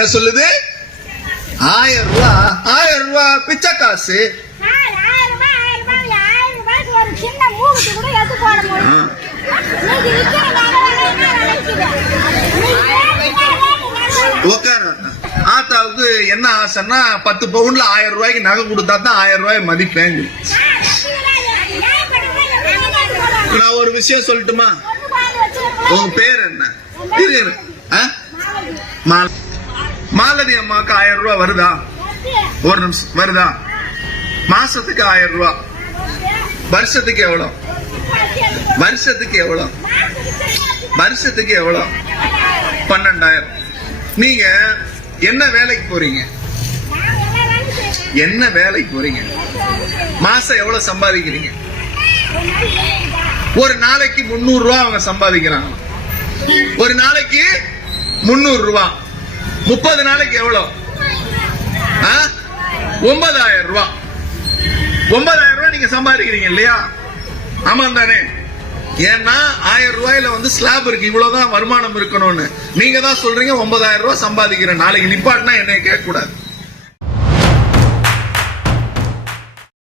என்ன சொல்லுது? 1000 ரூபாய். 1000 ரூபாய் பிச்சை காசு. ஆத்தாவுக்கு என்ன ஆசைன்னா 10 பவுன்ல 1000 ரூபாய்க்கு நகை கொடுத்தா தான் 1000 ரூபாய் மதிப்பேங்க. நான் ஒரு விஷயம் சொல்லட்டுமா? உங்க பேர் என்ன? மாலதி அம்மாவுக்கு 1000 ரூபாய் வருதா? ஒரு நிமிஷம், வருதா? மாசத்துக்கு 1000 ரூபாய். வருஷத்துக்கு எவ்வளவு? வருஷத்துக்கு எவ்வளவு? வருஷத்துக்கு எவ்வளவு? 12,000. நீங்க என்ன வேலைக்கு போறீங்க? என்ன வேலைக்கு போறீங்க? மாசம் எவ்வளவு சம்பாதிக்கிறீங்க? ஒரு நாளைக்கு 300 ரூபாய் அவங்க சம்பாதிக்கிறாங்க. ஒரு நாளைக்கு 300 ரூபாய். 30 நாளைக்கு எவ்வளவு? 9,000 ரூபாய். 9,000 ரூபாய் நீங்க சம்பாதிக்கிறீங்க இல்லையா? ஆமா தானே? ஏன்னா 1000 ரூபாயில வந்து ஸ்லாப் இருக்கு, இவ்வளவுதான் வருமானம் இருக்கணும்னு. நீங்க தான் சொல்றீங்க 9,000 ரூபாய் சம்பாதிக்கிறேன். நாளைக்கு நிப்பாட்டினா என்னை கேட்க கூடாது.